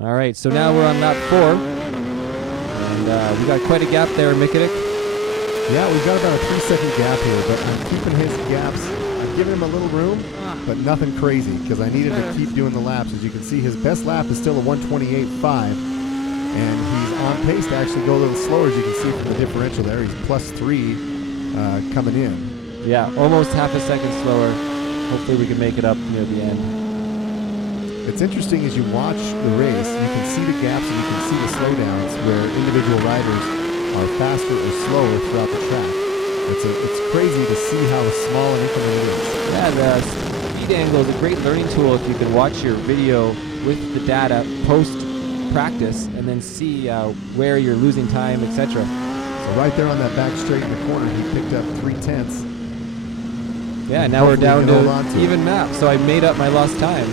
All right, so now we're on lap 4. And we got quite a gap there, Mikanik. Yeah, we've got about a 3-second gap here, but I'm keeping his gaps. I'm giving him a little room, but nothing crazy, because I need him to keep doing the laps. As you can see, his best lap is still a 1:28.5, and he's on pace to actually go a little slower, as you can see from the differential there. He's +3 coming in. Yeah, almost half a second slower. Hopefully we can make it up near the end. It's interesting as you watch the race, you can see the gaps and you can see the slowdowns where individual riders are faster or slower throughout the track. It's crazy to see how small an increment it is. Yeah, the speed angle is a great learning tool if you can watch your video with the data post-practice and then see where you're losing time, etc. So right there on that back straight in the corner, he picked up 3/10. Yeah, now we're down to even map, so I made up my lost time.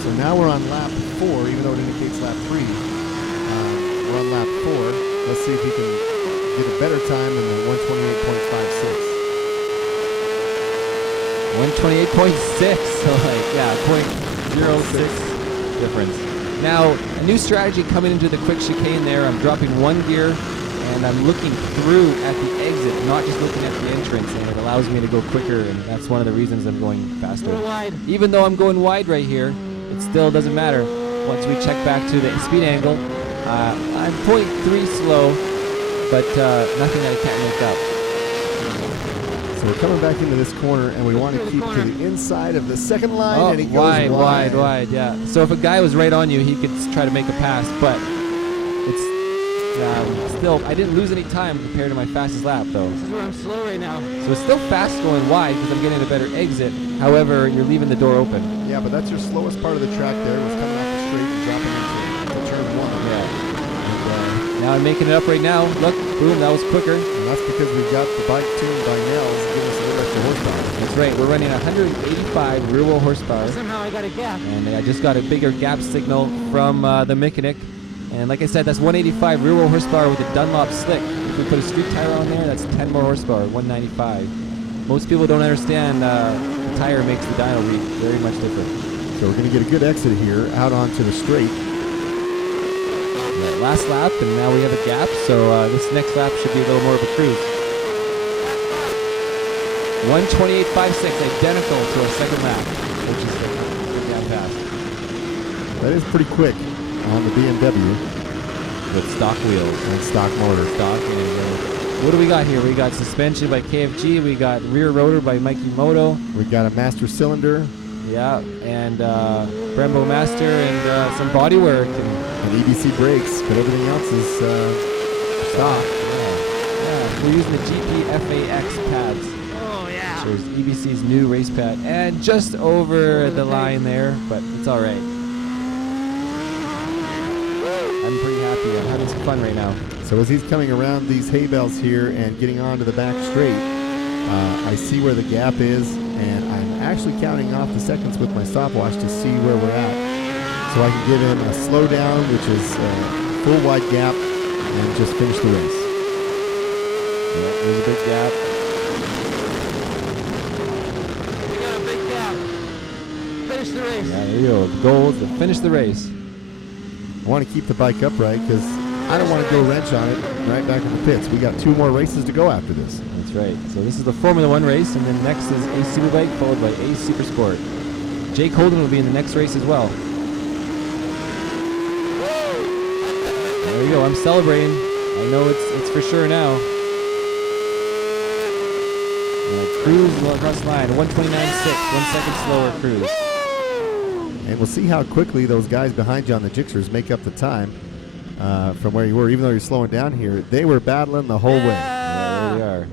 So now we're on lap 4, even though it indicates lap 3. We're on lap 4. Let's see if he can get a better time than the 1:28.56. 1:28.6, so like, yeah, 0.06 difference. Now, a new strategy coming into the quick chicane there. I'm dropping 1 gear, and I'm looking through at the exit, not just looking at the entrance, and it allows me to go quicker, and that's one of the reasons I'm going faster. Even though I'm going wide right here, it still doesn't matter. Once we check back to the speed angle, I'm 0.3 slow, but nothing that I can't make up. So we're coming back into this corner, and we want to keep to the inside of the second line, and he goes wide, yeah. So if a guy was right on you, he could try to make a pass, but it's still, I didn't lose any time compared to my fastest lap, though. This is where I'm slow right now. So it's still fast going wide because I'm getting a better exit. However, you're leaving the door open. Yeah, but that's your slowest part of the track there, was coming off the straight and dropping into turn 1. Yeah. And, now I'm making it up right now. Look, boom, that was quicker. And that's because we've got the bike tuned by Nels, giving us a little extra horsepower. That's right, we're running 185 rear wheel horsepower. Somehow I got a gap. And I just got a bigger gap signal from the Mikanik. And like I said, that's 185 rear wheel horsepower with a Dunlop slick. If we put a street tire on there, that's 10 more horsepower, 195. Most people don't understand the tire makes the dyno read very much different. So we're going to get a good exit here out onto the straight. Yeah, last lap, and now we have a gap, so this next lap should be a little more of a cruise. 1:28.56, identical to our second lap, which is the gap pass. That is pretty quick on the BMW with stock wheels and stock motor. What do we got here? We got suspension by KFG. We got rear rotor by Moto. We got a master cylinder. Yeah, and Brembo master and some bodywork and EBC brakes, but everything else is stock. Yeah, we're using the GPFAX pads. Oh yeah. So there's EBC's new race pad, and just over the line there, but it's all right. I'm pretty happy. I'm having some fun right now. So as he's coming around these hay bales here and getting onto the back straight, I see where the gap is, and I'm actually counting off the seconds with my stopwatch to see where we're at. So I can give him a slow down, which is full wide gap, and just finish the race. Yeah, there's a big gap. We got a big gap. Finish the race. Yeah, there you go. The goal is to finish the race. I want to keep the bike upright because I don't want to go wrench on it right back in the pits. We got 2 more races to go after this. That's right. So this is the Formula 1 race, and then next is A Superbike, followed by A Supersport. Jake Holden will be in the next race as well. There you go. I'm celebrating. I know it's for sure now. Cruise across the line. 1:29.6. 1 second slower cruise. And we'll see how quickly those guys behind you on the Gixxers make up the time from where you were. Even though you're slowing down here, they were battling the whole way. Yeah, there we are.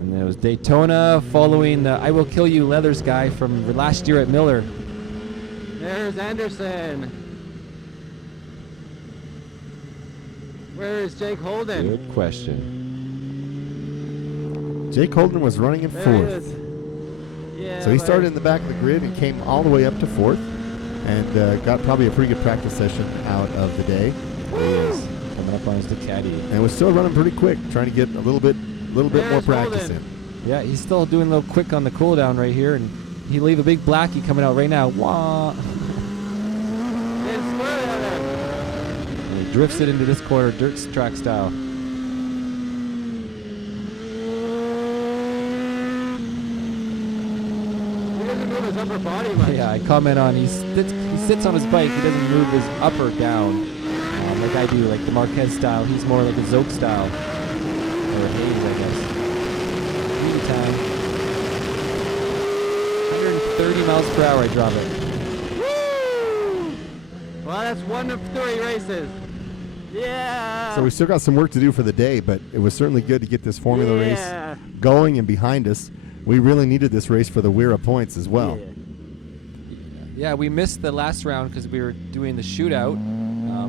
And there was Daytona following the I Will Kill You Leathers guy from last year at Miller. There's Anderson. Where is Jake Holden? Good question. Jake Holden was running in 4th. Yeah, so he started in the back of the grid and came all the way up to 4th, and got probably a pretty good practice session out of the day. There he is, coming up on his Ducati. And was still running pretty quick, trying to get a little bit more practice in. Yeah, he's still doing a little quick on the cool down right here, and he leave a big blackie coming out right now. Wah. It's squirrely on there. And he drifts it into this corner, dirt track style. He doesn't move his upper body much. Yeah, I comment on he sits on his bike. He doesn't move his up or down like I do, like the Marquez style. He's more like a Zoke style, or a Hayes, I guess. Speed time, 130 miles per hour. I drop it. Woo! Well, that's 1 of 3 races. Yeah. So we still got some work to do for the day, but it was certainly good to get this Formula race going and behind us. We really needed this race for the WERA points as well. Yeah, we missed the last round because we were doing the shootout.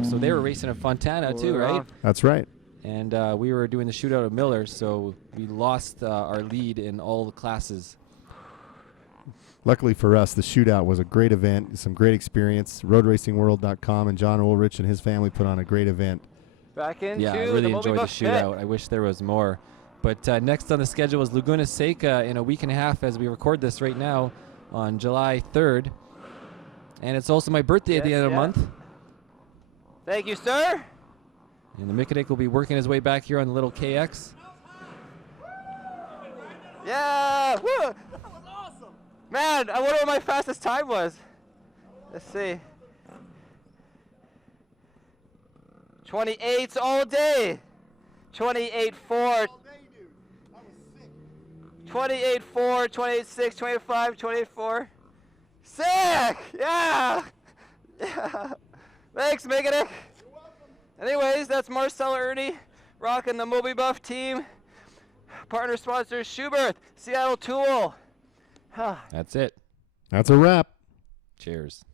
So they were racing at Fontana too, right? That's right. And we were doing the shootout at Miller, so we lost our lead in all the classes. Luckily for us, the shootout was a great event, some great experience. RoadRacingWorld.com and John Ulrich and his family put on a great event. Back into Yeah, I really the enjoyed the Moby shootout. I wish there was more. But next on the schedule is Laguna Seca in a week and a half as we record this right now on July 3rd. And it's also my birthday at the end of the month. Thank you, sir. And the Mikanik will be working his way back here on the little KX. Yeah. Woo. That was awesome. Man, I wonder what my fastest time was. Let's see. 28 all day. 28.4. 28.4, 28.6, 25, 28.4. Sick! Yeah! Yeah. Thanks, Mikanik. Anyways, that's Marcel Irnie rocking the Moby Buff team. Partner sponsors Schubert, Seattle Tool. That's it. That's a wrap. Cheers.